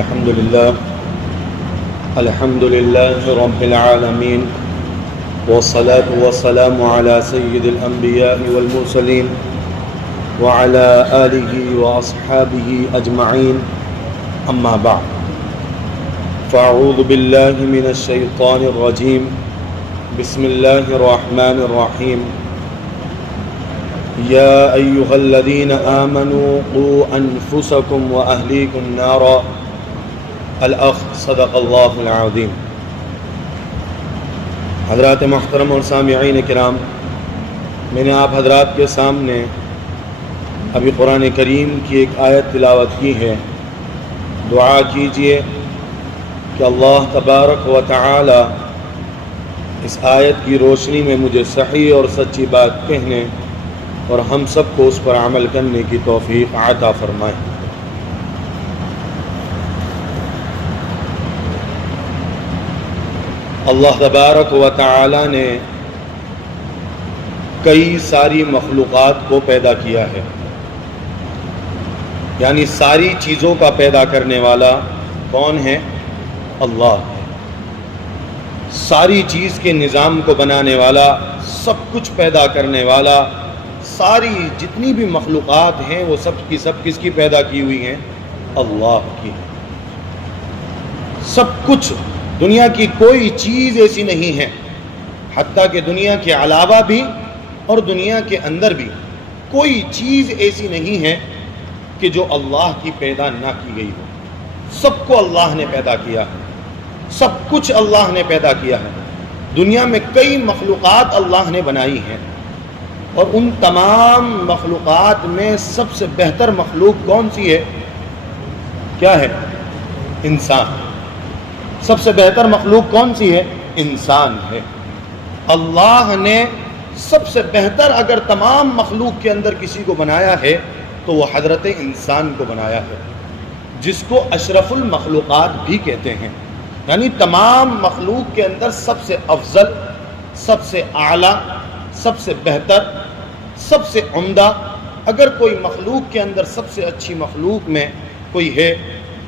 الحمد لله رب العالمين والصلاة والسلام على سيد الأنبياء والمرسلين وعلى آله وأصحابه أجمعين أما بعد فأعوذ بالله من الشيطان الرجيم بسم الله الرحمن الرحيم يا أيها الذين آمنوا قوا أنفسكم وأهليكم نارا الأخ صدق اللہ العظیم۔ حضرات محترم اور سامعین کرام، میں نے آپ حضرات کے سامنے ابھی قرآن کریم کی ایک آیت تلاوت کی ہے۔ دعا کیجئے کہ اللہ تبارک و تعالی اس آیت کی روشنی میں مجھے صحیح اور سچی بات کہنے اور ہم سب کو اس پر عمل کرنے کی توفیق عطا فرمائے۔ اللہ تبارک و تعالی نے کئی ساری مخلوقات کو پیدا کیا ہے، یعنی ساری چیزوں کا پیدا کرنے والا کون ہے؟ اللہ ہے۔ ساری چیز کے نظام کو بنانے والا، سب کچھ پیدا کرنے والا، ساری جتنی بھی مخلوقات ہیں وہ سب کی سب کس کی پیدا کی ہوئی ہیں؟ اللہ کی۔ سب کچھ، دنیا کی کوئی چیز ایسی نہیں ہے، حتیٰ کہ دنیا کے علاوہ بھی اور دنیا کے اندر بھی کوئی چیز ایسی نہیں ہے کہ جو اللہ کی پیدا نہ کی گئی ہو۔ سب کو اللہ نے پیدا کیا ہے، سب کچھ اللہ نے پیدا کیا ہے۔ دنیا میں کئی مخلوقات اللہ نے بنائی ہیں، اور ان تمام مخلوقات میں سب سے بہتر مخلوق کون سی ہے؟ کیا ہے؟ انسان۔ سب سے بہتر مخلوق کون سی ہے؟ انسان ہے۔ اللہ نے سب سے بہتر اگر تمام مخلوق کے اندر کسی کو بنایا ہے تو وہ حضرت انسان کو بنایا ہے، جس کو اشرف المخلوقات بھی کہتے ہیں۔ یعنی تمام مخلوق کے اندر سب سے افضل، سب سے اعلیٰ، سب سے بہتر، سب سے عمدہ اگر کوئی مخلوق کے اندر سب سے اچھی مخلوق میں کوئی ہے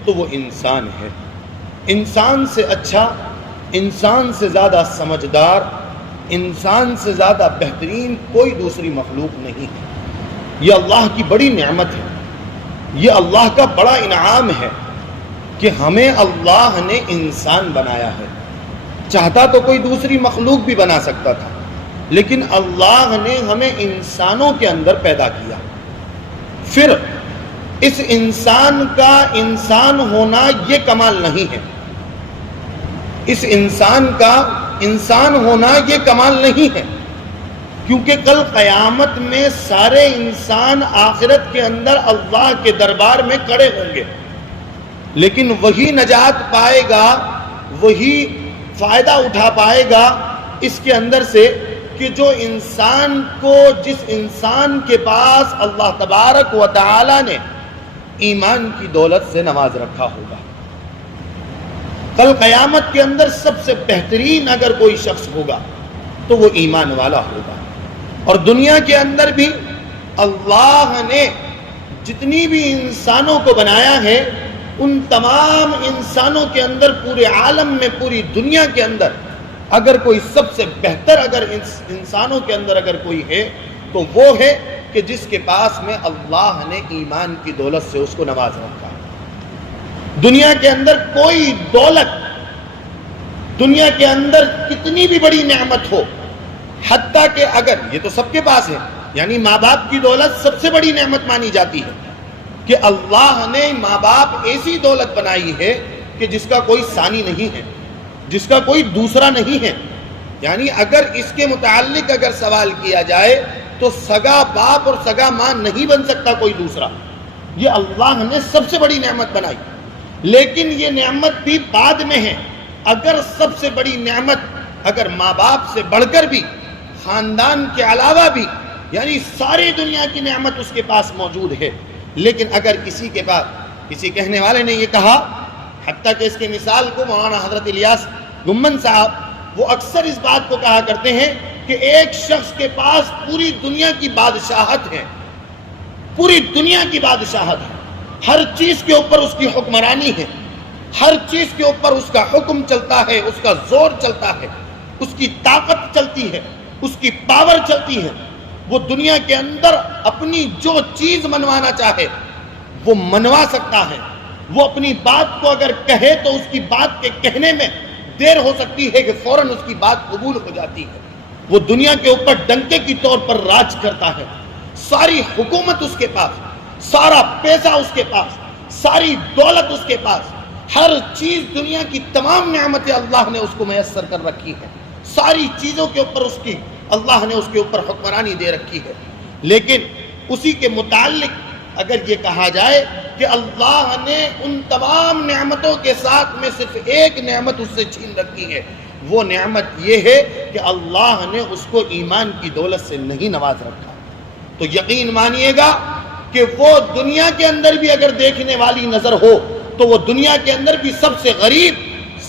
تو وہ انسان ہے۔ انسان سے اچھا، انسان سے زیادہ سمجھدار، انسان سے زیادہ بہترین کوئی دوسری مخلوق نہیں ہے۔ یہ اللہ کی بڑی نعمت ہے، یہ اللہ کا بڑا انعام ہے کہ ہمیں اللہ نے انسان بنایا ہے۔ چاہتا تو کوئی دوسری مخلوق بھی بنا سکتا تھا، لیکن اللہ نے ہمیں انسانوں کے اندر پیدا کیا۔ پھر اس انسان کا انسان ہونا یہ کمال نہیں ہے، اس انسان کا انسان ہونا یہ کمال نہیں ہے، کیونکہ کل قیامت میں سارے انسان آخرت کے اندر اللہ کے دربار میں کھڑے ہوں گے، لیکن وہی نجات پائے گا، وہی فائدہ اٹھا پائے گا اس کے اندر سے کہ جو انسان کو، جس انسان کے پاس اللہ تبارک و تعالی نے ایمان کی دولت سے نواز رکھا ہوگا۔ کل قیامت کے اندر سب سے بہترین اگر کوئی شخص ہوگا تو وہ ایمان والا ہوگا۔ اور دنیا کے اندر بھی اللہ نے جتنی بھی انسانوں کو بنایا ہے، ان تمام انسانوں کے اندر، پورے عالم میں، پوری دنیا کے اندر اگر کوئی سب سے بہتر اگر انسانوں کے اندر اگر کوئی ہے تو وہ ہے کہ جس کے پاس میں اللہ نے ایمان کی دولت سے اس کو نواز رکھا ہے۔ دنیا کے اندر کوئی دولت، دنیا کے اندر کتنی بھی بڑی نعمت ہو، حتیٰ کہ اگر یہ تو سب کے پاس ہے، یعنی ماں باپ کی دولت سب سے بڑی نعمت مانی جاتی ہے کہ اللہ نے ماں باپ ایسی دولت بنائی ہے کہ جس کا کوئی ثانی نہیں ہے، جس کا کوئی دوسرا نہیں ہے۔ یعنی اگر اس کے متعلق اگر سوال کیا جائے تو سگا باپ اور سگا ماں نہیں بن سکتا کوئی دوسرا۔ یہ اللہ نے سب سے بڑی نعمت بنائی، لیکن یہ نعمت بھی بعد میں ہے۔ اگر سب سے بڑی نعمت اگر ماں باپ سے بڑھ کر بھی، خاندان کے علاوہ بھی، یعنی ساری دنیا کی نعمت اس کے پاس موجود ہے، لیکن اگر کسی کے پاس، کسی کہنے والے نے یہ کہا، حتیٰ کہ اس کی مثال کو مولانا حضرت الیاس گمن صاحب وہ اکثر اس بات کو کہا کرتے ہیں کہ ایک شخص کے پاس پوری دنیا کی بادشاہت ہے، پوری دنیا کی بادشاہت ہے، ہر چیز کے اوپر اس کی حکمرانی ہے، ہر چیز کے اوپر اس کا حکم چلتا ہے، اس کا زور چلتا ہے، اس کی طاقت چلتی ہے، اس کی پاور چلتی ہے. وہ دنیا کے اندر اپنی جو چیز منوانا چاہے وہ منوا سکتا ہے. وہ اپنی بات کو اگر کہے تو اس کی بات کے کہنے میں دیر ہو سکتی ہے کہ فوراً اس کی بات قبول ہو جاتی ہے. وہ دنیا کے اوپر ڈنکے کی طور پر راج کرتا ہے. ساری حکومت اس کے پاس، سارا پیسہ اس کے پاس، ساری دولت اس کے پاس، ہر چیز دنیا کی تمام نعمتیں اللہ نے اس کو میسر کر رکھی ہے. ساری چیزوں کے اوپر اس کی اللہ نے اس کے اوپر حکمرانی دے رکھی ہے. لیکن اسی کے متعلق اگر یہ کہا جائے کہ اللہ نے ان تمام نعمتوں کے ساتھ میں صرف ایک نعمت اس سے چھین رکھی ہے، وہ نعمت یہ ہے کہ اللہ نے اس کو ایمان کی دولت سے نہیں نواز رکھا، تو یقین مانیے گا کہ وہ دنیا کے اندر بھی اگر دیکھنے والی نظر ہو تو وہ دنیا کے اندر بھی سب سے غریب،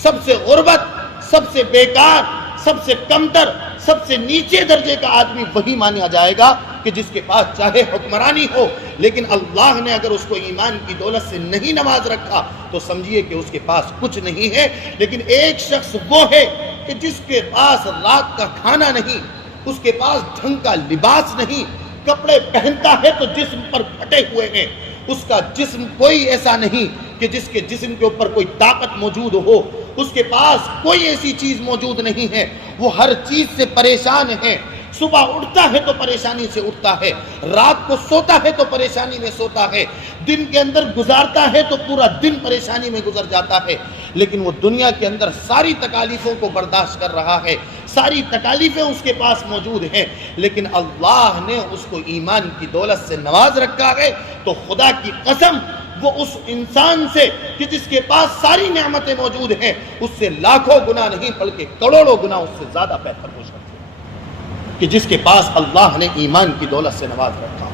سب سے غربت، سب سے بیکار، سب سے کمتر، سب سے نیچے درجے کا آدمی وہی مانا جائے گا کہ جس کے پاس چاہے حکمرانی ہو، لیکن اللہ نے اگر اس کو ایمان کی دولت سے نہیں نواز رکھا تو سمجھیے کہ اس کے پاس کچھ نہیں ہے. لیکن ایک شخص وہ ہے کہ جس کے پاس رات کا کھانا نہیں، اس کے پاس ڈھنگ کا لباس نہیں، کپڑے پہنتا ہے تو جسم پر پھٹے ہوئے ہیں، اس کا جسم کوئی ایسا نہیں کہ جس کے جسم کے اوپر کوئی طاقت موجود ہو، اس کے پاس کوئی ایسی چیز موجود نہیں ہے، وہ ہر چیز سے پریشان ہے. صبح اٹھتا ہے تو پریشانی سے اٹھتا ہے، رات کو سوتا ہے تو پریشانی میں سوتا ہے، دن کے اندر گزارتا ہے تو پورا دن پریشانی میں گزر جاتا ہے. لیکن وہ دنیا کے اندر ساری تکالیفوں کو برداشت کر رہا ہے، ساری تکالیفیں اس کے پاس موجود ہیں، لیکن اللہ نے اس کو ایمان کی دولت سے نواز رکھا ہے. تو خدا کی قسم وہ اس انسان سے کہ جس کے پاس ساری نعمتیں موجود ہیں اس سے لاکھوں گنا نہیں بلکہ کروڑوں گنا اس سے زیادہ بہتر ہو سکتے ہیں کہ جس کے پاس اللہ نے ایمان کی دولت سے نواز رکھا.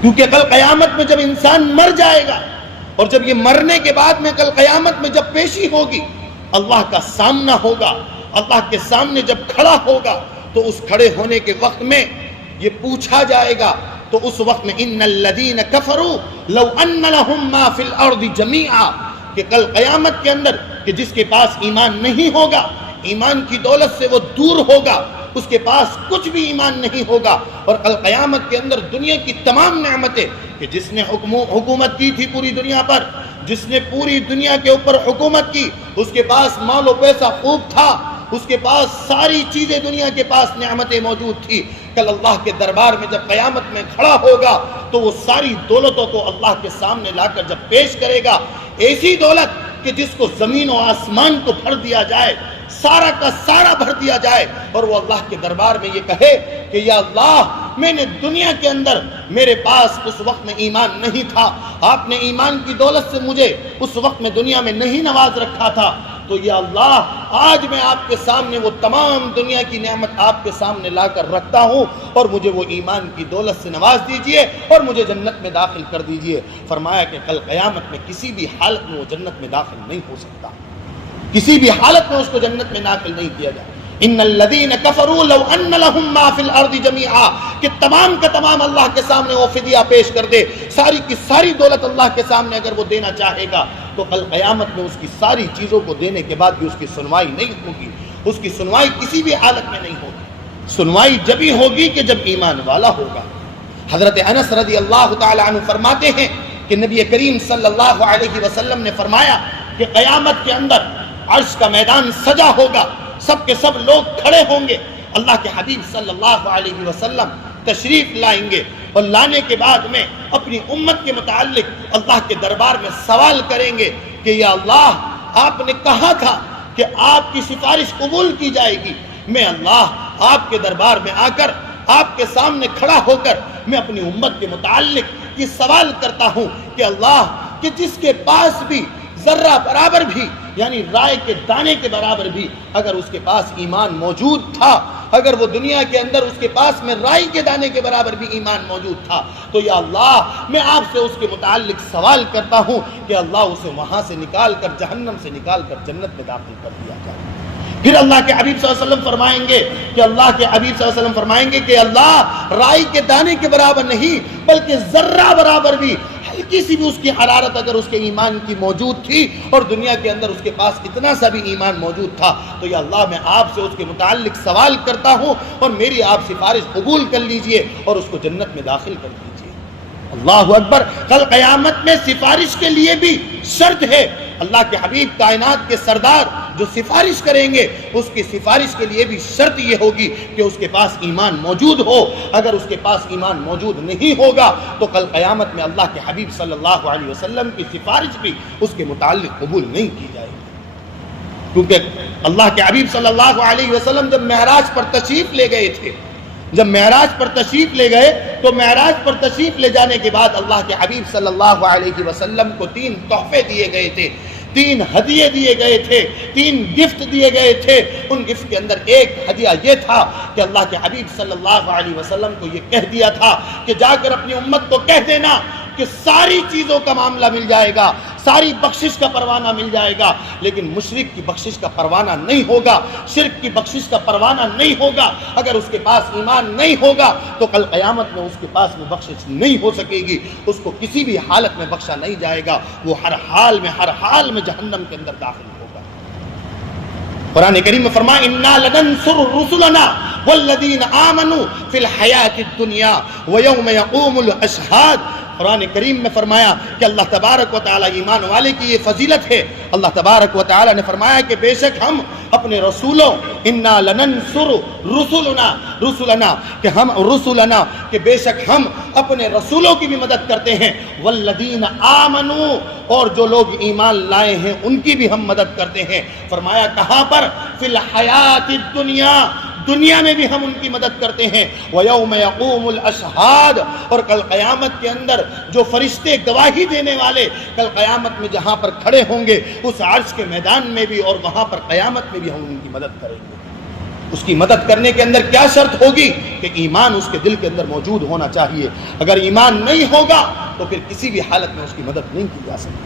کیونکہ کل قیامت میں جب انسان مر جائے گا اور جب یہ مرنے کے بعد میں کل قیامت میں جب پیشی ہوگی، اللہ کا سامنا ہوگا، اللہ کے سامنے جب کھڑا ہوگا تو اس کھڑے ہونے کے وقت میں یہ پوچھا جائے گا تو اس وقت میں ان الذین کفروا لو ان لهم ما فی الارض جمیعا، کہ کل قیامت کے اندر کہ جس کے پاس ایمان نہیں ہوگا، ایمان کی دولت سے وہ دور ہوگا، اس کے پاس کچھ بھی ایمان نہیں ہوگا، اور کل قیامت کے اندر دنیا کی تمام نعمتیں کہ جس نے حکومت کی تھی پوری دنیا پر، جس نے پوری دنیا کے اوپر حکومت کی، اس کے پاس مال و پیسہ خوب تھا، اس کے پاس ساری چیزیں دنیا کے پاس نعمتیں موجود تھی، کل اللہ کے دربار میں جب قیامت میں کھڑا ہوگا تو وہ ساری دولتوں کو اللہ کے سامنے لا کر جب پیش کرے گا، ایسی دولت کہ جس کو زمین و آسمان کو بھر دیا جائے، سارا کا سارا بھر دیا جائے، اور وہ اللہ کے دربار میں یہ کہے کہ یا اللہ میں نے دنیا کے اندر میرے پاس اس وقت میں ایمان نہیں تھا، آپ نے ایمان کی دولت سے مجھے اس وقت میں دنیا میں نہیں نواز رکھا تھا، تو یا اللہ آج میں آپ کے سامنے وہ تمام دنیا کی نعمت آپ کے سامنے لا کر رکھتا ہوں اور مجھے وہ ایمان کی دولت سے نواز دیجئے اور مجھے جنت میں داخل کر دیجئے. فرمایا کہ کل قیامت میں کسی بھی حالت میں وہ جنت میں داخل نہیں ہو سکتا، کسی بھی حالت میں اس کو جنت میں داخل نہیں کیا جائے. ان الذین کفروا لو ان لهم ما فی الارض جمیعا، کہ تمام کا تمام اللہ کے سامنے وہ فدیہ پیش کر دے، ساری کی ساری دولت اللہ کے سامنے اگر وہ دینا چاہے گا تو کل قیامت میں اس کی ساری چیزوں کو دینے کے بعد بھی اس کی سنوائی نہیں ہوگی، اس کی سنوائی کسی بھی حالت میں نہیں ہوگی. سنوائی جب ہی ہوگی کہ جب ایمان والا ہوگا. حضرت انس رضی اللہ تعالی عنہ فرماتے ہیں کہ نبی کریم صلی اللہ علیہ وسلم نے فرمایا کہ قیامت کے اندر عرش کا میدان سجا ہوگا، سب کے سب لوگ کھڑے ہوں گے، اللہ کے حبیب صلی اللہ علیہ وسلم تشریف لائیں گے اور لانے کے بعد میں اپنی امت کے متعلق اللہ کے دربار میں سوال کریں گے کہ یا اللہ آپ نے کہا تھا کہ آپ کی سفارش قبول کی جائے گی، میں اللہ آپ کے دربار میں آ کر آپ کے سامنے کھڑا ہو کر میں اپنی امت کے متعلق یہ سوال کرتا ہوں کہ اللہ کہ جس کے پاس بھی ذرہ برابر بھی یعنی رائے کے دانے کے برابر بھی اگر اس کے پاس ایمان موجود تھا، اگر وہ دنیا کے اندر اس کے پاس میں رائی کے دانے کے برابر بھی ایمان موجود تھا، تو یا اللہ میں آپ سے اس کے متعلق سوال کرتا ہوں کہ اللہ اسے وہاں سے نکال کر جہنم سے نکال کر جنت میں داخل کر دیا جائے. پھر اللہ کے حبیب صلی اللہ علیہ وسلم فرمائیں گے کہ اللہ کے حبیب صلی اللہ علیہ وسلم فرمائیں گے کہ اللہ رائی کے دانے کے برابر نہیں بلکہ ذرہ برابر بھی ہلکی سی بھی اس کی حرارت اگر اس کے ایمان کی موجود تھی اور دنیا کے اندر اس کے پاس اتنا سا بھی ایمان موجود تھا تو یا اللہ میں آپ سے اس کے متعلق سوال کرتا ہوں اور میری آپ سفارش قبول کر لیجئے اور اس کو جنت میں داخل کر دیجئے۔ اللہ اکبر۔ کل قیامت میں سفارش کے لیے بھی شرط ہے، اللہ کے حبیب کائنات کے سردار جو سفارش کریں گے اس کی سفارش کے لیے بھی شرط یہ ہوگی کہ اس کے پاس ایمان موجود ہو۔ اگر اس کے پاس ایمان موجود نہیں ہوگا تو کل قیامت میں اللہ کے حبیب صلی اللہ علیہ وسلم کی سفارش بھی اس کے متعلق قبول نہیں کی جائے گی، کیونکہ اللہ کے حبیب صلی اللہ علیہ وسلم جب معراج پر تشریف لے گئے تھے، جب معراج پر تشریف لے گئے تو معراج پر تشریف لے جانے کے بعد اللہ کے حبیب صلی اللہ علیہ وسلم کو 3 تحفے دیے گئے تھے، 3 ہدیے دیے گئے تھے، 3 گفٹ دیے گئے تھے۔ ان گفٹ کے اندر ایک ہدیہ یہ تھا کہ اللہ کے حبیب صلی اللہ علیہ وسلم کو یہ کہہ دیا تھا کہ جا کر اپنی امت کو کہہ دینا کہ ساری چیزوں کا معاملہ مل جائے گا، ساری بخشش کا پروانہ مل جائے گا، لیکن مشرک کی بخشش کا پروانہ نہیں ہوگا، شرک کی بخشش کا پروانہ نہیں ہوگا۔ اگر اس کے پاس ایمان نہیں ہوگا تو کل قیامت میں اس کے پاس وہ بخشش نہیں ہو سکے گی، اس کو کسی بھی حالت میں بخشا نہیں جائے گا، وہ ہر حال میں جہنم کے اندر داخل ہوگا۔ قرآن کریم میں فرمایا اِنَّا لَنَنْصُرُ رُسُلَنَا وَالَّذِينَ آمَنُوا فِي الْحَيَاةِ الدُّنْيَا وَيَوْمَ يَقُومُ الْأَشْهَادُ۔ قرآن کریم میں فرمایا کہ اللہ تبارک و تعالیٰ ایمان والے کی یہ فضیلت ہے۔ اللہ تبارک و تعالیٰ نے فرمایا کہ بے شک ہم اپنے رسولوں اِنَّا لَنَنْصُرُ رُسُلَنَا کہ بے شک ہم اپنے رسولوں کی بھی مدد کرتے ہیں، وَالَّذِينَ آمَنُوا اور جو لوگ ایمان لائے ہیں ان کی بھی ہم مدد کرتے ہیں۔ فرمایا کہاں پر؟ فِي الْحَيَاةِ الدُّنْيَا، دنیا میں بھی ہم ان کی مدد کرتے ہیں، وَيَوْمَ يَقُومُ الْأَشْهَادُ اور کل قیامت کے اندر جو فرشتے گواہی دینے والے کل قیامت میں جہاں پر کھڑے ہوں گے اس عرش کے میدان میں بھی اور وہاں پر قیامت میں بھی ہم ان کی مدد کریں گے۔ اس کی مدد کرنے کے اندر کیا شرط ہوگی؟ کہ ایمان اس کے دل کے اندر موجود ہونا چاہیے۔ اگر ایمان نہیں ہوگا تو پھر کسی بھی حالت میں اس کی مدد نہیں کی جا سکتی،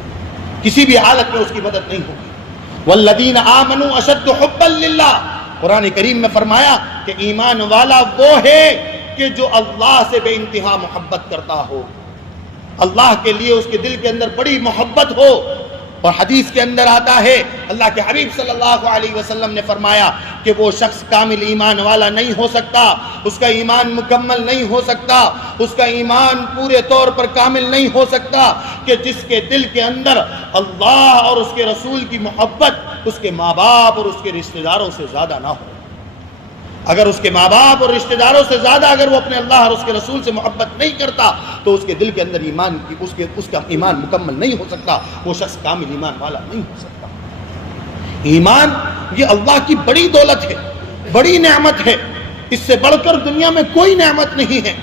کسی بھی حالت میں اس کی مدد نہیں ہوگی۔ وَالَّذِينَ آمَنُوا أَشَدُّ حُبًّا لِلَّهِ قرآن کریم میں فرمایا کہ ایمان والا وہ ہے کہ جو اللہ سے بے انتہا محبت کرتا ہو، اللہ کے لیے اس کے دل کے اندر بڑی محبت ہو۔ اور حدیث کے اندر آتا ہے اللہ کے حبیب صلی اللہ علیہ وسلم نے فرمایا کہ وہ شخص کامل ایمان والا نہیں ہو سکتا، اس کا ایمان مکمل نہیں ہو سکتا، اس کا ایمان پورے طور پر کامل نہیں ہو سکتا کہ جس کے دل کے اندر اللہ اور اس کے رسول کی محبت اس کے ماں باپ اور اس کے رشتہ داروں سے زیادہ نہ ہو۔ اگر اس کے ماں باپ اور رشتہ داروں سے زیادہ اگر وہ اپنے اللہ اور اس کے رسول سے محبت نہیں کرتا تو اس کے دل کے اندر ایمان کی اس کا ایمان مکمل نہیں ہو سکتا، وہ شخص کامل ایمان والا نہیں ہو سکتا۔ ایمان یہ اللہ کی بڑی دولت ہے، بڑی نعمت ہے، اس سے بڑھ کر دنیا میں کوئی نعمت نہیں ہے۔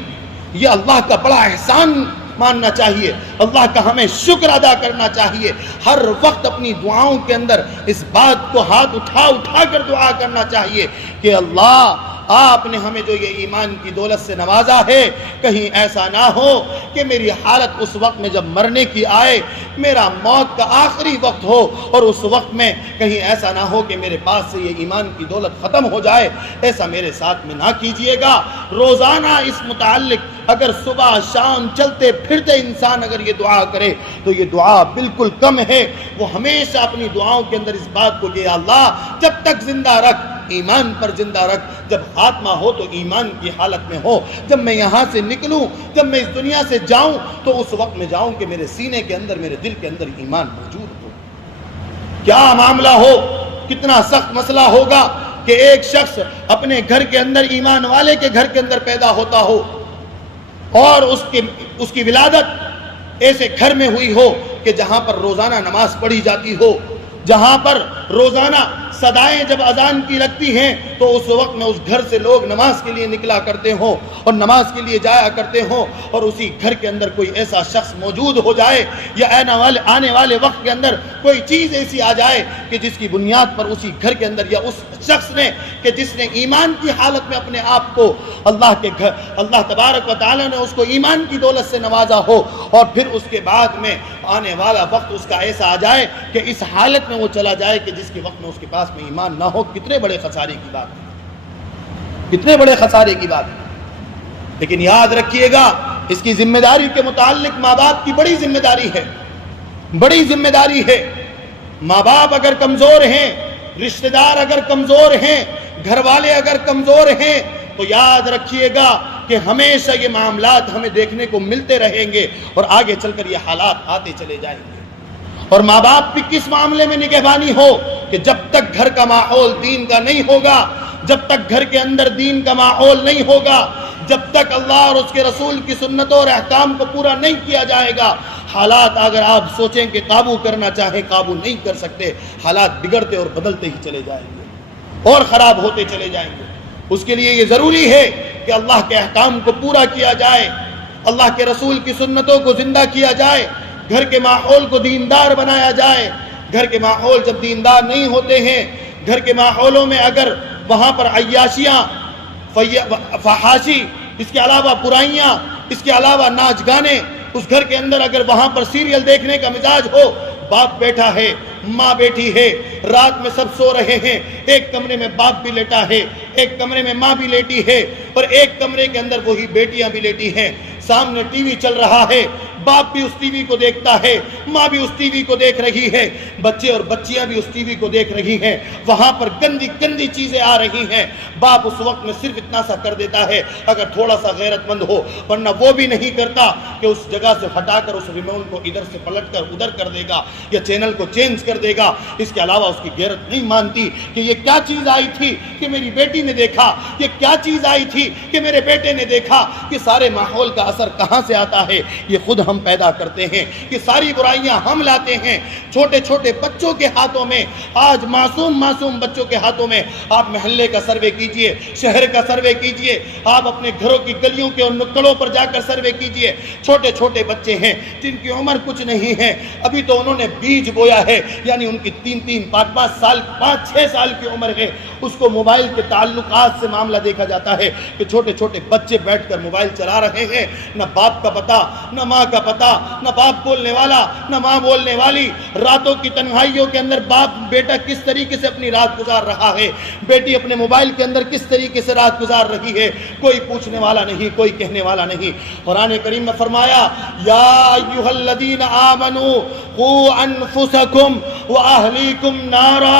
یہ اللہ کا بڑا احسان ماننا چاہیے، اللہ کا ہمیں شکر ادا کرنا چاہیے، ہر وقت اپنی دعاؤں کے اندر اس بات کو ہاتھ اٹھا کر دعا کرنا چاہیے کہ اللہ آپ نے ہمیں جو یہ ایمان کی دولت سے نوازا ہے، کہیں ایسا نہ ہو کہ میری حالت اس وقت میں جب مرنے کی آئے، میرا موت کا آخری وقت ہو اور اس وقت میں کہیں ایسا نہ ہو کہ میرے پاس سے یہ ایمان کی دولت ختم ہو جائے، ایسا میرے ساتھ میں نہ کیجئے گا۔ روزانہ اس متعلق اگر صبح شام چلتے پھرتے انسان اگر یہ دعا کرے تو یہ دعا بالکل کم ہے۔ وہ ہمیشہ اپنی دعاؤں کے اندر اس بات کو کہ اللہ جب تک زندہ رکھ، ایمان پر زندہ رکھ، جب خاتمہ ہو تو ایمان کی حالت میں ہو، جب میں یہاں سے نکلوں، جب میں اس دنیا سے جاؤں تو اس وقت میں جاؤں کہ میرے سینے کے اندر، میرے دل کے اندر ایمان موجود ہو۔ کیا معاملہ ہو، کتنا سخت مسئلہ ہوگا کہ ایک شخص اپنے گھر کے اندر ایمان والے کے گھر کے اندر پیدا ہوتا ہو اور اس کی ولادت ایسے گھر میں ہوئی ہو کہ جہاں پر روزانہ نماز پڑھی جاتی ہو، جہاں پر روزانہ صدائیں جب اذان کی لگتی ہیں تو اس وقت میں اس گھر سے لوگ نماز کے لیے نکلا کرتے ہوں اور نماز کے لیے جایا کرتے ہوں، اور اسی گھر کے اندر کوئی ایسا شخص موجود ہو جائے یا آنے والے وقت کے اندر کوئی چیز ایسی آ جائے کہ جس کی بنیاد پر اسی گھر کے اندر یا اس شخص نے کہ جس نے ایمان کی حالت میں اپنے آپ کو اللہ تبارک و تعالی نے اس کو ایمان کی دولت سے نوازا ہو، اور پھر اس کے بعد میں آنے والا وقت اس کا ایسا آ جائے کہ اس حالت میں وہ چلا جائے کہ جس کے وقت میں اس کے پاس پاس میں ایمان نہ ہو، کتنے بڑے خسارے کی بات ہے، کتنے بڑے خسارے کی بات ہے۔ لیکن یاد رکھیے گا اس کی ذمہ داری کے متعلق ماں باپ کی بڑی ذمہ داری ہے، بڑی ذمہ داری ہے۔ ماں باپ اگر کمزور ہیں، رشتہ دار اگر کمزور ہیں، گھر والے اگر کمزور ہیں، تو یاد رکھیے گا کہ ہمیشہ یہ معاملات ہمیں دیکھنے کو ملتے رہیں گے اور آگے چل کر یہ حالات آتے چلے جائیں گے۔ اور ماں باپ بھی کس معاملے میں نگہبانی ہو کہ جب تک گھر کا ماحول دین کا نہیں ہوگا، جب تک گھر کے اندر دین کا ماحول نہیں ہوگا، جب تک اللہ اور اس کے رسول کی سنتوں اور احکام کو پورا نہیں کیا جائے گا، حالات اگر آپ سوچیں کہ قابو کرنا چاہیں قابو نہیں کر سکتے، حالات بگڑتے اور بدلتے ہی چلے جائیں گے اور خراب ہوتے چلے جائیں گے۔ اس کے لیے یہ ضروری ہے کہ اللہ کے احکام کو پورا کیا جائے، اللہ کے رسول کی سنتوں کو زندہ کیا جائے، گھر کے ماحول کو دیندار بنایا جائے۔ گھر کے ماحول جب دیندار نہیں ہوتے ہیں، گھر کے ماحولوں میں اگر وہاں پر عیاشیاں، فحاشی، اس کے علاوہ برائیاں، اس کے علاوہ ناچ گانے، اس گھر کے اندر اگر وہاں پر سیریل دیکھنے کا مزاج ہو، باپ بیٹھا ہے، ماں بیٹھی ہے، رات میں سب سو رہے ہیں، ایک کمرے میں باپ بھی لیٹا ہے، ایک کمرے میں ماں بھی لیٹی ہے، اور ایک کمرے کے اندر وہی بیٹیاں بھی لیٹی ہیں، سامنے ٹی وی چل رہا ہے، باپ بھی اس ٹی وی کو دیکھتا ہے، ماں بھی اس ٹی وی کو دیکھ رہی ہے، بچے اور بچیاں بھی اس ٹی وی کو دیکھ رہی ہیں، وہاں پر گندی گندی چیزیں آ رہی ہیں۔ باپ اس وقت میں صرف اتنا سا کر دیتا ہے اگر تھوڑا سا غیرت مند ہو، ورنہ وہ بھی نہیں کرتا کہ اس جگہ سے ہٹا کر اس ریموٹ کو ادھر سے پلٹ کر ادھر کر دے گا یا چینل کو چینج کر دے گا۔ اس کے علاوہ اس کی غیرت نہیں مانتی کہ یہ کیا چیز آئی تھی کہ میری بیٹی نے دیکھا، یہ کیا چیز آئی تھی کہ میرے بیٹے نے دیکھا۔ کہ سارے ماحول کا اثر کہاں سے آتا ہے؟ یہ خود ہم پیدا کرتے ہیں، کہ ساری برائیاں ہم لاتے ہیں چھوٹے چھوٹے بچوں کے ہاتھوں میں۔ آج معصوم بچوں کے ہاتھوں میں آپ محلے کا سروے کیجئے، شہر کا سروے کیجئے، آپ اپنے گھروں کی گلیوں کے اور نکڑوں پر جا کر سروے کیجئے۔ چھوٹے چھوٹے بچے ہیں جن کی عمر کچھ نہیں ہے، ابھی تو انہوں نے بیج بویا ہے، یعنی ان کی 3-5 سال 5-6 سال کی عمر ہے، اس کو موبائل کے تعلقات سے معاملہ دیکھا جاتا ہے کہ چھوٹے چھوٹے بچے بیٹھ کر موبائل چلا رہے ہیں، نہ باپ کا پتہ، نہ ماں کا پتہ، نہ باپ بولنے والا نہ ماں بولنے والی۔ راتوں کی تنہائیوں کے اندر باپ بیٹا کس طریقے سے اپنی رات گزار رہا ہے، بیٹی اپنے موبائل کے اندر کس طریقے سے رات گزار رہی ہے، کوئی پوچھنے والا نہیں، کوئی کہنے والا نہیں۔ قرآن کریم میں فرمایا یا ایھا الذین آمنوا قوا انفسکم واہلیکم نارا۔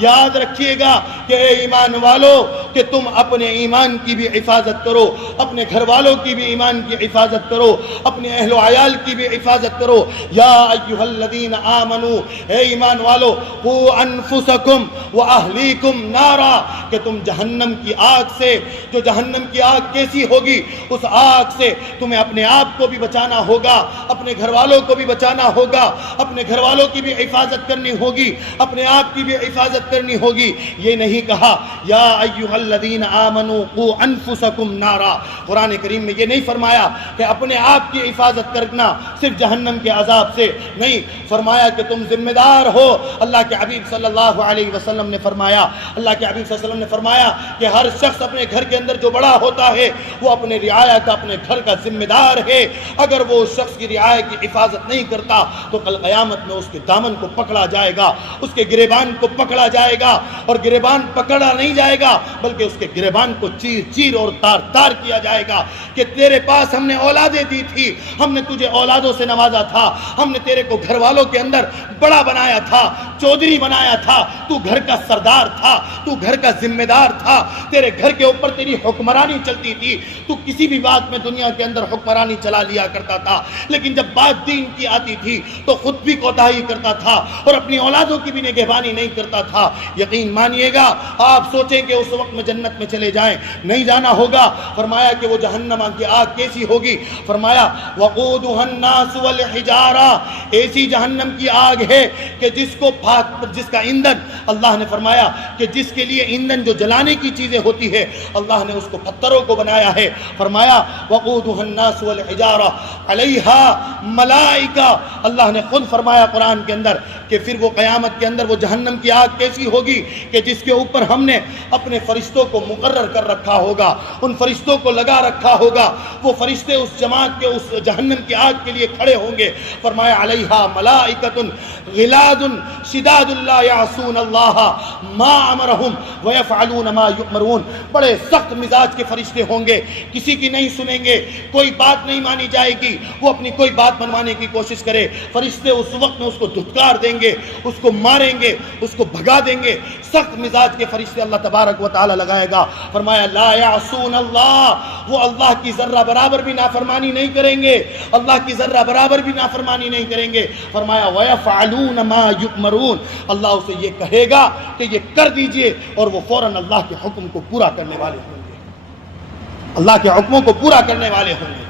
یاد رکھیے گا کہ اے ایمان والو کہ تم اپنے ایمان کی بھی حفاظت کرو، اپنے گھر والوں کی بھی ایمان کی حفاظت کرو، اپنے اہل و عیال کی بھی حفاظت کرو۔ یا ایھا الذین آمنوا، اے ایمان والو، قوا انفسکم واہلیکم نارا، کہ تم جہنم کی آگ سے، جو جہنم کی آگ کیسی ہوگی، اس آگ سے تمہیں اپنے آپ کو بھی بچانا ہوگا، اپنے گھر والوں کو بھی بچانا ہوگا، اپنے گھر والوں کی بھی حفاظت کرنی ہوگی، اپنے آپ کی بھی حفاظت کرنی ہوگی۔ یہ نہیں کہا یا ایھا الذین آمنوا قوا انفسکم نارا، قرآن کریم میں یہ نہیں فرمایا کہ اپنے آپ کی حفاظت کرنا صرف جہنم کے عذاب سے، نہیں، فرمایا کہ تم ذمہ دار ہو۔ اللہ کے حبیب صلی اللہ علیہ وسلم نے فرمایا، اللہ کے حبیب صلی اللہ علیہ وسلم نے فرمایا کہ ہر شخص اپنے گھر کے اندر جو بڑا ہوتا ہے وہ اپنے رعایا کا، اپنے گھر کا ذمہ دار ہے۔ اگر وہ اس شخص کی رعایا کی حفاظت نہیں کرتا تو کل قیامت میں اس کے دامن کو پکڑا جائے گا، اس کے گریبان کو پکڑا جائے گا، اور گریبان پکڑا نہیں جائے گا بلکہ اس کے گریبان کو چیر چیر اور تار تار کیا جائے گا کہ تیرے پاس ہم نے اولادیں دی تھی، ہم نے تجھے اولادوں سے نوازا تھا، ہم نے تیرے کو گھر والوں کے اندر بڑا بنایا تھا، چودھری بنایا تھا، تو گھر کا سردار تھا، تو گھر کا ذمہ دار تھا، تیرے گھر کے اوپر تیری حکمرانی چلتی تھی، تو کسی بھی بات میں دنیا کے اندر حکمرانی چلا لیا کرتا تھا، لیکن جب بات دین کی آتی تھی تو خود بھی کوتاہی کرتا تھا اور اپنی اولادوں کی بھی نگہبانی نہیں کرتا تھا۔ یقین مانیے گا، آپ سوچیں کہ اس وقت میں جنت میں چلے جائیں، نہیں جانا ہوگا۔ فرمایا کہ وہ جہنم کی آگ کیسی ہوگی، فرمایا وقودها الناس والحجارہ، ایسی جہنم کی آگ ہے کہ جس کا ایندھن، اللہ نے فرمایا کہ جس کے لیے ایندھن جو جلانے کی چیزیں ہوتی ہے، اللہ نے اس کو پتھروں کو بنایا ہے۔ فرمایا وقودها الناس والحجارہ علیہا ملائکہ، اللہ نے خود فرمایا قرآن کے اندر کہ کہ پھر وہ قیامت کے اندر وہ جہنم کی آگ کیسی ہوگی کہ جس کے اوپر ہم نے اپنے فرشتوں کو مقرر کر رکھا ہوگا، ان فرشتوں کو لگا رکھا ہوگا، وہ فرشتے اس جماعت کے اس جہنم کی آگ کے لیے کھڑے ہوں گے۔ فرمایا علیہا ملائکۃ غلاظ شداد لا یعصون اللہ ما امرہم ویفعلون ما یؤمرون، بڑے سخت مزاج کے فرشتے ہوں گے، کسی کی نہیں سنیں گے، کوئی بات نہیں مانی جائے گی، وہ اپنی کوئی بات منوانے کی کوشش کرے، فرشتے اس وقت میں اس کو دھتکار دیں گے، اس کو ماریں گے، اس کو بھگا دیں گے۔ سخت مزاج کے فرشتے اللہ تبارک و تعالی لگائے گا۔ فرمایا لا یعصون اللہ، وہ اللہ کی ذرہ برابر بھی نافرمانی نہیں کریں گے، اللہ کی ذرہ برابر بھی نافرمانی نہیں کریں گے۔ فرمایا وَيَفْعَلُونَ مَا يُؤْمَرُونَ، اللہ اسے یہ کہے گا کہ یہ کر دیجئے، اور وہ فوراً اللہ کے حکم کو پورا کرنے والے ہوں گے، اللہ کے حکموں کو پورا کرنے والے ہوں گے۔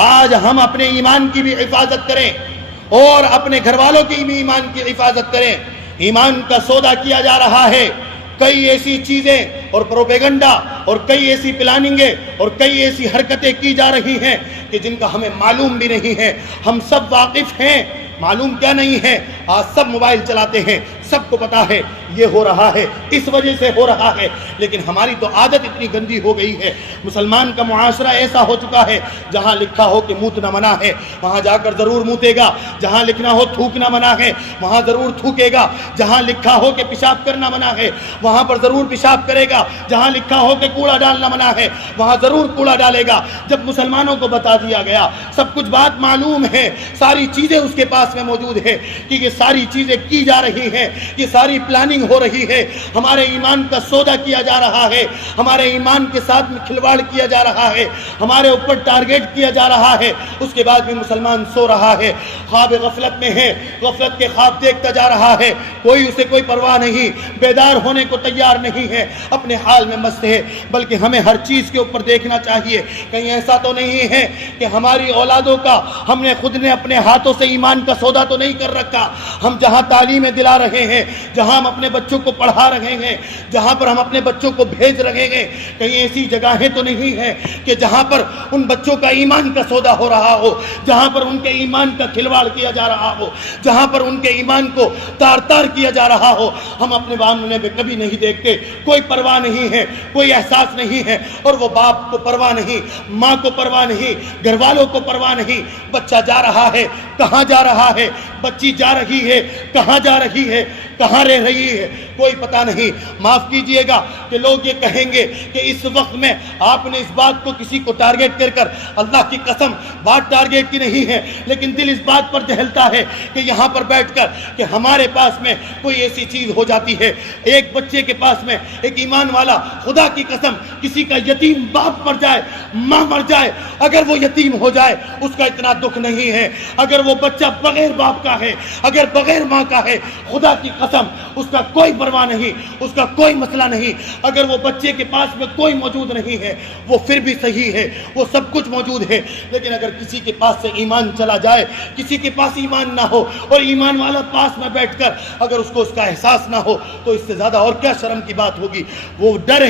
آج ہم اپنے ایمان کی بھی حفاظت کریں اور اپنے گھر والوں کی بھی ایمان کی حفاظت کریں۔ ایمان کا سودا کیا جا رہا ہے، کئی ایسی چیزیں اور پروپیگنڈا اور کئی ایسی پلاننگیں اور کئی ایسی حرکتیں کی جا رہی ہیں کہ جن کا ہمیں معلوم بھی نہیں ہے۔ ہم سب واقف ہیں، معلوم کیا نہیں ہے، آج سب موبائل چلاتے ہیں، سب کو پتا ہے یہ ہو رہا ہے، اس وجہ سے ہو رہا ہے، لیکن ہماری تو عادت اتنی گندی ہو گئی ہے۔ مسلمان کا معاشرہ ایسا ہو چکا ہے، جہاں لکھا ہو کہ موتنا منع ہے وہاں جا کر ضرور موتے گا، جہاں لکھنا ہو تھوکنا منع ہے وہاں ضرور تھوکے گا، جہاں لکھا ہو کہ پیشاب کرنا منع ہے وہاں پر ضرور پیشاب کرے گا، جہاں لکھا ہو کہ کوڑا ڈالنا منع ہے وہاں ضرور کوڑا ڈالے گا۔ جب مسلمانوں کو بتا دیا گیا، سب کچھ بات معلوم ہے، ساری چیزیں اس کے پاس میں موجود ہے کہ یہ ساری چیزیں کی جا رہی ہیں، یہ ساری پلاننگ ہو رہی ہے، ہمارے ایمان کا سودا کیا جا رہا ہے، ہمارے ایمان کے ساتھ میں کھلواڑ کیا جا رہا ہے، ہمارے اوپر ٹارگیٹ کیا جا رہا ہے۔ اس کے بعد بھی مسلمان سو رہا ہے، خواب غفلت میں ہے، غفلت کے خواب دیکھتا جا رہا ہے، کوئی اسے کوئی پرواہ نہیں، بیدار ہونے کو تیار نہیں ہے، اپنے حال میں مست ہے۔ بلکہ ہمیں ہر چیز کے اوپر دیکھنا چاہیے، کہیں ایسا تو نہیں ہے کہ ہماری اولادوں کا ہم نے خود نے اپنے ہاتھوں سے ایمان کا سودا تو نہیں کر رکھا۔ ہم جہاں تعلیمیں دلا رہے ہیں، جہاں ہم اپنے بچوں کو پڑھا رہے ہیں، جہاں پر ہم اپنے بچوں کو بھیج رہے ہیں، کہیں ایسی جگہیں تو نہیں ہیں کہ جہاں پر ان بچوں کا ایمان کا سودا ہو رہا ہو، جہاں پر ان کے ایمان کا کھلواڑ کیا جا رہا ہو، جہاں پر ان کے ایمان کو تار تار کیا جا رہا ہو۔ ہم اپنے معاملے میں کبھی نہیں دیکھتے، کوئی پرواہ نہیں ہے، کوئی احساس نہیں ہے، اور وہ باپ کو پرواہ نہیں، ماں کو پرواہ نہیں، گھر والوں کو پرواہ نہیں۔ بچہ جا رہا ہے، کہاں جا رہا ہے، بچی جا رہی ہے، کہاں جا رہی ہے، کہاں رہ رہی ہے، کوئی پتہ نہیں۔ معاف کیجئے گا کہ لوگ یہ کہیں گے کہ اس وقت میں آپ نے اس بات کو کسی کو ٹارگیٹ کر اللہ کی قسم بات ٹارگیٹ کی نہیں ہے، لیکن دل اس بات پر دہلتا ہے کہ یہاں پر بیٹھ کر کہ ہمارے پاس میں کوئی ایسی چیز ہو جاتی ہے، ایک بچے کے پاس میں ایک ایمان والا، خدا کی قسم کسی کا یتیم باپ مر جائے، ماں مر جائے، اگر وہ یتیم ہو جائے اس کا اتنا دکھ نہیں ہے، اگر وہ بچہ بغیر باپ کا ہے، اگر بغیر ماں کا ہے، خدا کی قسم اس کا کوئی پرواہ نہیں، اس کا کوئی مسئلہ نہیں۔ اگر وہ بچے کے پاس میں کوئی موجود نہیں ہے وہ پھر بھی صحیح ہے، وہ سب کچھ موجود ہے، لیکن اگر کسی کے پاس سے ایمان چلا جائے، کسی کے پاس ایمان نہ ہو اور ایمان والا پاس میں بیٹھ کر اگر اس کو اس کا احساس نہ ہو تو اس سے زیادہ اور کیا شرم کی بات ہوگی۔ وہ ڈر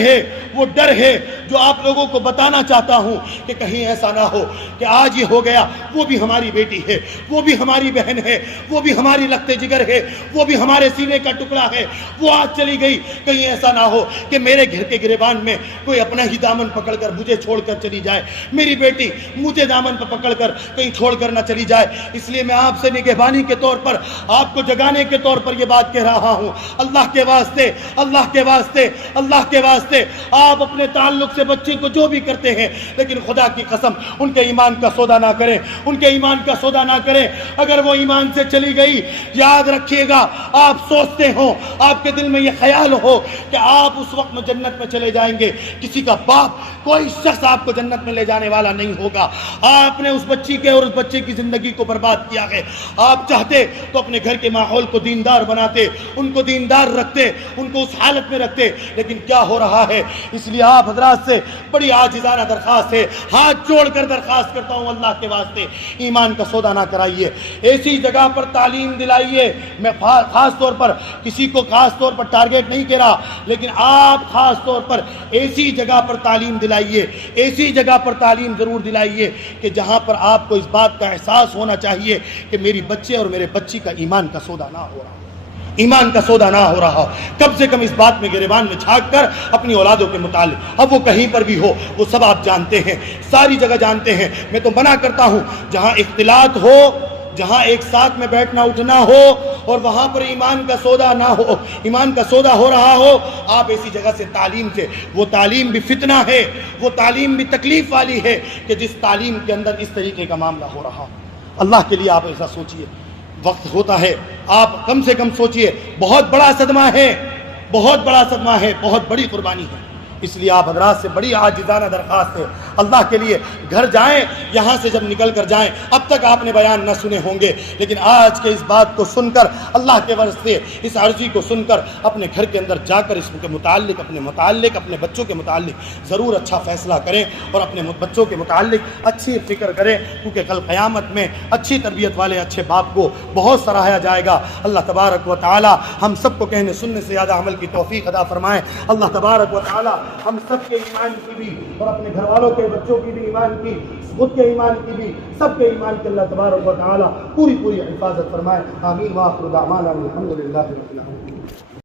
ہے جو آپ لوگوں کو بتانا چاہتا ہوں کہ کہیں ایسا نہ ہو کہ آج یہ ہو گیا، وہ بھی ہماری بیٹی ہے، وہ بھی ہماری بہن ہے، وہ بھی ہماری لگتے جگر ہے، وہ بھی ہمارے سینے کا ٹکڑا ہے، وہ آج چلی گئی، کہیں ایسا نہ ہو کہ میرے گھر کے گریبان میں کوئی اپنا ہی دامن پکڑ کر مجھے چھوڑ کر چلی جائے، میری بیٹی مجھے دامن پر پکڑ کر کہیں چھوڑ کر نہ چلی جائے۔ اس لیے میں آپ سے نگہبانی کے طور پر، آپ کو جگانے کے طور پر یہ بات کہہ رہا ہوں، اللہ کے واسطے، اللہ کے واسطے، اللہ کے واسطے، آپ اپنے تعلق سے بچے کو جو بھی کرتے ہیں، لیکن خدا کی قسم ان کے ایمان کا سودا نہ کریں، ان کے ایمان کا سودا نہ کریں۔ اگر وہ ایمان سے چلی گئی، یاد رکھیے گا، آپ سوچتے ہوں، آپ کے دل میں یہ خیال ہو کہ آپ اس وقت میں جنت میں چلے جائیں گے، کسی کا باپ، کوئی شخص آپ کو جنت میں لے جانے والا نہیں ہوگا۔ آپ نے اس بچی کے اور اس بچے کی زندگی کو برباد کیا ہے۔ آپ چاہتے تو اپنے گھر کے ماحول کو دیندار بناتے، ان کو دیندار رکھتے، ان کو اس حالت میں رکھتے، لیکن کیا ہو رہا ہے؟ اس لیے آپ حضرات سے بڑی عاجزانہ درخواست ہے، ہاتھ جوڑ کر درخواست کرتا ہوں، اللہ کے واسطے ایمان کا سودا نہ کرائیے، ایسی جگہ پر تعلیم دلائیے۔ میں خاص طور پر کسی کو خاص طور پر ٹارگیٹ نہیں کر رہا، لیکن آپ خاص طور پر ایسی جگہ پر تعلیم دلائیے، ایسی جگہ پر تعلیم ضرور دلائیے کہ جہاں پر آپ کو اس بات کا احساس ہونا چاہیے کہ میری بچے اور میرے بچی کا ایمان کا سودا نہ ہو رہا۔ ایمان کا سودا نہ ہو رہا ہو، کم سے کم اس بات میں گریبان میں جھانک کر اپنی اولادوں کے متعلق، اب وہ کہیں پر بھی ہو، وہ سب آپ جانتے ہیں، ساری جگہ جانتے ہیں۔ میں تو منع کرتا ہوں جہاں اختلاط ہو، جہاں ایک ساتھ میں بیٹھنا اٹھنا ہو اور وہاں پر ایمان کا سودا نہ ہو، ایمان کا سودا ہو رہا ہو، آپ ایسی جگہ سے تعلیم سے، وہ تعلیم بھی فتنہ ہے، وہ تعلیم بھی تکلیف والی ہے کہ جس تعلیم کے اندر اس طریقے کا معاملہ ہو رہا۔ اللہ کے لیے آپ ایسا سوچئے، وقت ہوتا ہے، آپ کم سے کم سوچئے، بہت بڑا صدمہ ہے، بہت بڑا صدمہ ہے، بہت بڑی قربانی ہے۔ اس لیے آپ حضرات سے بڑی عاجزانہ درخواست ہے، اللہ کے لیے گھر جائیں، یہاں سے جب نکل کر جائیں، اب تک آپ نے بیان نہ سنے ہوں گے، لیکن آج کے اس بات کو سن کر، اللہ کے واسطے اس عرضی کو سن کر اپنے گھر کے اندر جا کر اس کے متعلق، اپنے بچوں کے متعلق ضرور اچھا فیصلہ کریں اور اپنے بچوں کے متعلق اچھی فکر کریں، کیونکہ کل قیامت میں اچھی تربیت والے اچھے باپ کو بہت سراہا جائے گا۔ اللہ تبارک و تعالی ہم سب کو کہنے سننے سے زیادہ عمل کی توفیق عطا فرمائے۔ اللہ تبارک و تعالی ہم سب کے ایمان کی بھی اور اپنے گھر والوں کے بچوں کی بھی ایمان کی، خود کے ایمان کی بھی، سب کے ایمان کی اللہ تبارک و تعالی پوری حفاظت فرمائے۔ آمین۔ وآخر دعوانا الحمدللہ رب العالمین۔